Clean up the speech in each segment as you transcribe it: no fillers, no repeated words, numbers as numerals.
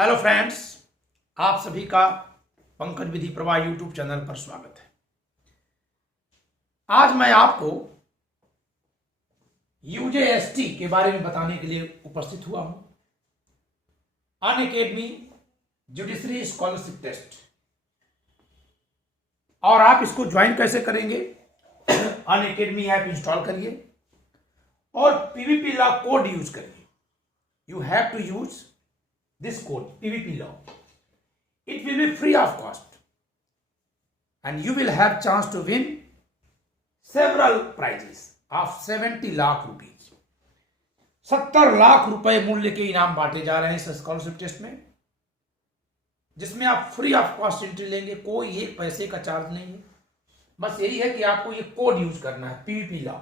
Hello friends, आप सभी का पंकज विधि प्रवाह यूट्यूब चैनल पर स्वागत है। आज मैं आपको यूजेएसटी के बारे में बताने के लिए उपस्थित हुआ हूं। अनअकैडमी जुडिशरी स्कॉलरशिप टेस्ट, और आप इसको ज्वाइन कैसे करेंगे? अनअकैडमी ऐप इंस्टॉल करिए और पीवीपी लॉ कोड यूज करिए। You have to use this code PVP law. It will be free of cost and you will have chance to win several prizes of 70 lakh rupees. 70 lakh रुपए मूल्य के इनाम बांटे जा रहे हैं इस स्कॉलरशिप टेस्ट में, जिसमें आप फ्री ऑफ कॉस्ट एंट्री लेंगे। कोई एक पैसे का चार्ज नहीं है। बस यही है कि आपको ये कोड यूज करना है, PVP law,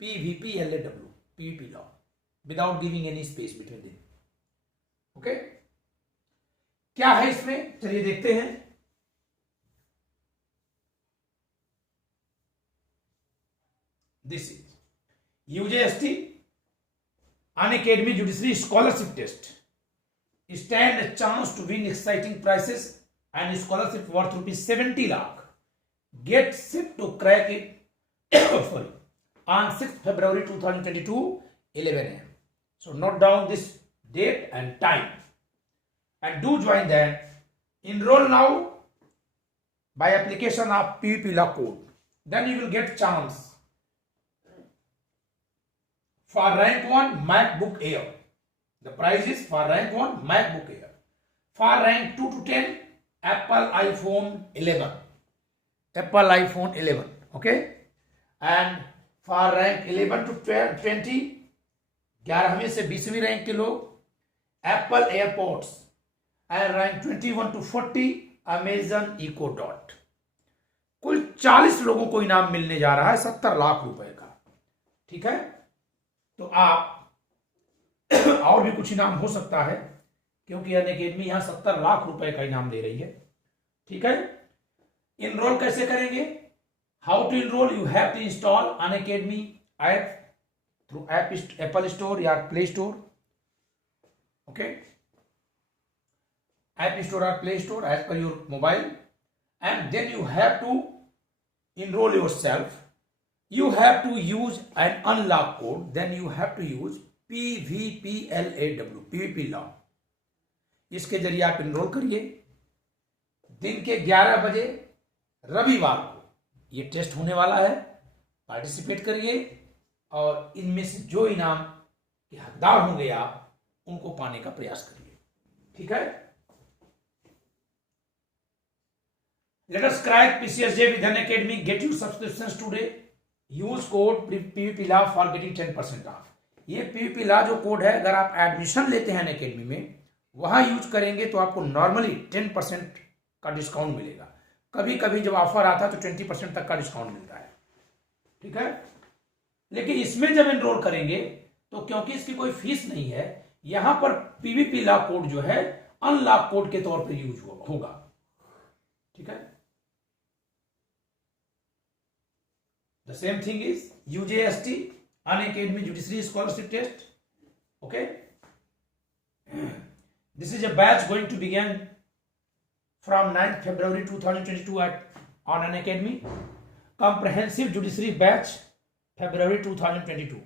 PVPLAW, PVP law, without giving any space between them. Okay क्या है इसमें, चलिए देखते हैं। This is UJST Unacademy judiciary scholarship test. Stand a chance to win exciting prizes and scholarship worth ₹70 lakh. Get set to crack it on 6th February 2022, 11 AM. So note down this date and time and do join that. Enroll now by application of PVP law code. Then you will get chance for rank 1 MacBook Air. The prize is for rank 1 MacBook Air. For rank 2 to 10 Apple iPhone 11. Apple iPhone 11. Okay. And for rank 11 to 20, 11वीं से 20वीं rank के लोग Apple AirPods, and rank 21 to 40 Amazon Echo Dot. कुल 40 लोगों को इनाम मिलने जा रहा है 70 लाख रुपए का। ठीक है, तो आप और भी कुछ इनाम हो सकता है, क्योंकि अनअकैडमी यहां 70 लाख रुपए का इनाम दे रही है। ठीक है, इनरोल कैसे करेंगे? How to enrol? You have to install Unacademy app through Apple Store or Play Store. Okay, App Store or Play Store as per your mobile, and then you have to enroll yourself. You have to use an unlock code. Then you have to use PVPLAW, PVP law. इसके जरिए आप enrol करिए। दिन के 11 बजे रविवार को ये टेस्ट होने वाला है। पार्टिसिपेट करिए और इनमें से जो इनाम के हकदार होंगे आप उनको पाने का प्रयास करिए। ठीक है, let us crack PCSJ with Unacademy. Get your subscriptions today. Use code PVP law for getting 10% of. ये PVP law जो कोड है, अगर आप एडमिशन लेते हैं अनअकैडमी में, वहां यूज करेंगे तो आपको नॉर्मली 10% का डिस्काउंट मिलेगा। कभी कभी जब ऑफर आता है तो 20% तक का डिस्काउंट मिलता है। ठीक है, लेकिन इसमें जब एनरोल करेंगे तो क्योंकि इसकी कोई फीस नहीं है, यहां पर PVP लॉ कोड जो है अनलॉक कोड के तौर पर यूज होगा। ठीक है, the same thing is UJST Unacademy judiciary scholarship test. Okay, this is a batch going to begin from 9th February 2022 on Unacademy. Comprehensive Judiciary Batch February 2022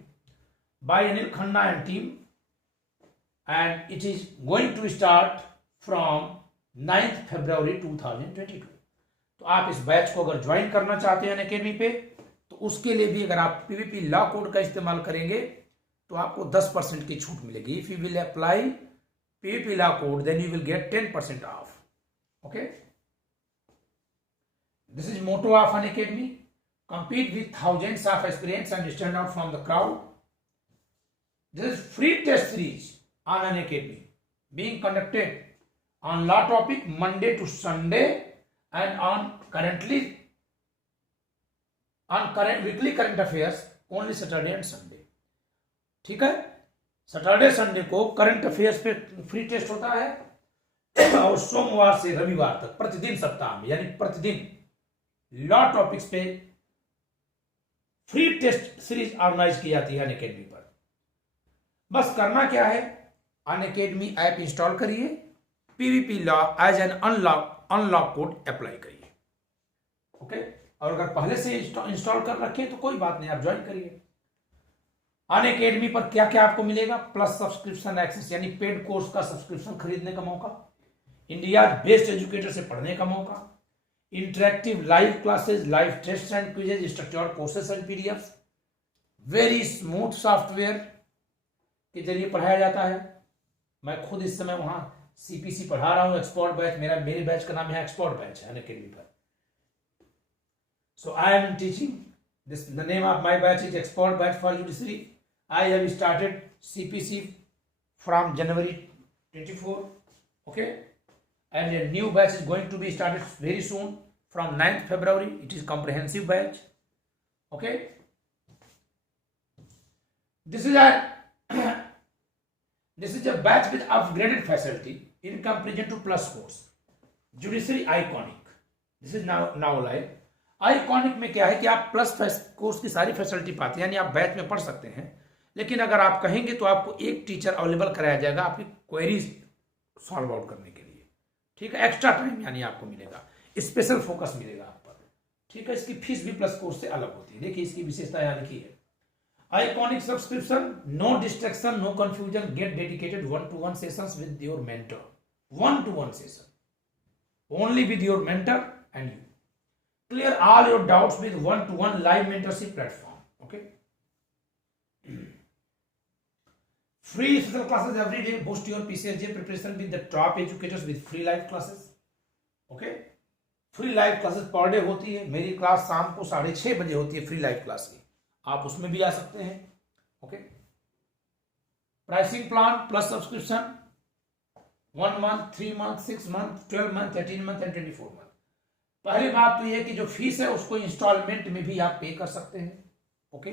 by Anil Khanna and team, and it is going to start from 9th February 2022. तो आप इस batch को अगर join करना चाहते हैं Unacademy पे, तो उसके लिए भी अगर आप PVP लॉ कोड का इस्तेमाल करेंगे तो आपको 10% की छूट मिलेगी। If you will apply PVP law code then you will get 10% off. Okay, this is motto of Unacademy. Compete with thousands of aspirants and stand out from the crowd. This is free test series on Unacademy being conducted on law topic Monday to Sunday and on weekly current affairs only Saturday and Sunday. ठीक है, Saturday Sunday को current affairs पे free test होता है और सोमवार से रविवार तक प्रतिदिन सप्ताह में, यानी प्रतिदिन लॉ टॉपिक्स पे फ्री टेस्ट सीरीज ऑर्गेनाइज की जाती है अनअकैडमी पर। बस करना क्या है, अनअकैडमी ऐप इंस्टॉल करिए, PVP law as an unlock code apply करिए। ओके, और अगर पहले से इंस्टॉल कर रखे तो कोई बात नहीं, आप ज्वाइन करिए। अनअकैडमी पर क्या क्या आपको मिलेगा? प्लस सब्सक्रिप्शन एक्सेस, यानी पेड कोर्स का सब्सक्रिप्शन खरीदने का मौका, इंडिया बेस्ट एजुकेटर से पढ़ने का मौका, interactive live classes, live test and quizzes, structured courses and PDF, very smooth software के जरिए पढ़ाया जाता है। मैं खुद इस समय वहां सीपीसी पढ़ा रहा हूं, एक्सपर्ट बैच, मेरे बैच का नाम है एक्सपर्ट बैच है अनअकैडमी पर। So I am teaching this, the name of my batch is expert batch for judiciary. I have started CPC from January 24. Okay, and a new batch is going to be started very soon from 9th February. It is comprehensive batch. Okay, this is a batch with upgraded facility in comparison to plus course. Judiciary Iconic. This is now live. Iconic में क्या है कि आप plus course की सारी facility पाते हैं, यानी आप बैच में पढ़ सकते हैं, लेकिन अगर आप कहेंगे तो आपको एक टीचर अवेलेबल कराया जाएगा आपकी क्वेरीज सॉल्व आउट करने के लिए। ठीक है, एक्स्ट्रा टाइम यानी आपको मिलेगा, स्पेशल फोकस मिलेगा आप पर। ठीक है, इसकी फीस भी प्लस कोर्स से अलग होती है। देखिए इसकी विशेषता यहाँ लिखी है, iconic subscription, no distraction, no confusion, get dedicated 1-to-1 sessions with your mentor, 1-to-1 session only with your mentor and you, clear all your doubts with 1-to-1 live mentorship platform. Okay, free special classes every day, boost your PCSJ preparation with the top educators with free live classes. Okay, free live classes per day होती है। मेरी class शाम को 6:30 बजे होती है, free live class की, आप उसमें भी आ सकते हैं। Okay, pricing plan plus subscription 1 month, 3 month, 6 month, 12 month, 18 month and 24 month। पहली बात तो यह कि जो फीस है उसको इंस्टॉलमेंट में भी आप पे कर सकते हैं। ओके,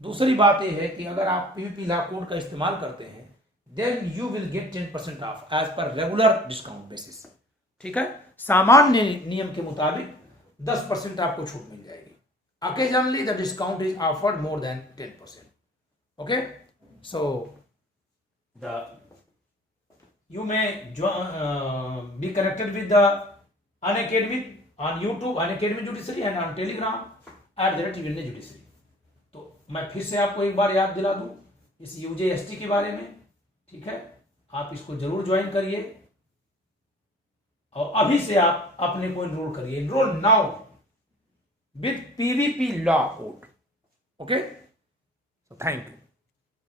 दूसरी बात यह है कि अगर आप पीवीपी लॉ कोड का इस्तेमाल करते हैं then you will get 10% off as per regular discount basis. ठीक है, सामान्य नियम के मुताबिक 10% आपको छूट मिल जाएगी। occasionally the discount is offered more than 10%. Okay, so you may be connected with the Unacademy on YouTube, Unacademy Judiciary, and on Telegram @Judiciary। तो मैं फिर से आपको एक बार याद दिला दूं इस UJST के बारे में। ठीक है, आप इसको जरूर ज्वाइन करिए और अभी से आप अपने को इनरोल करिए। Enrol now with PVP law code. Okay, so thank you।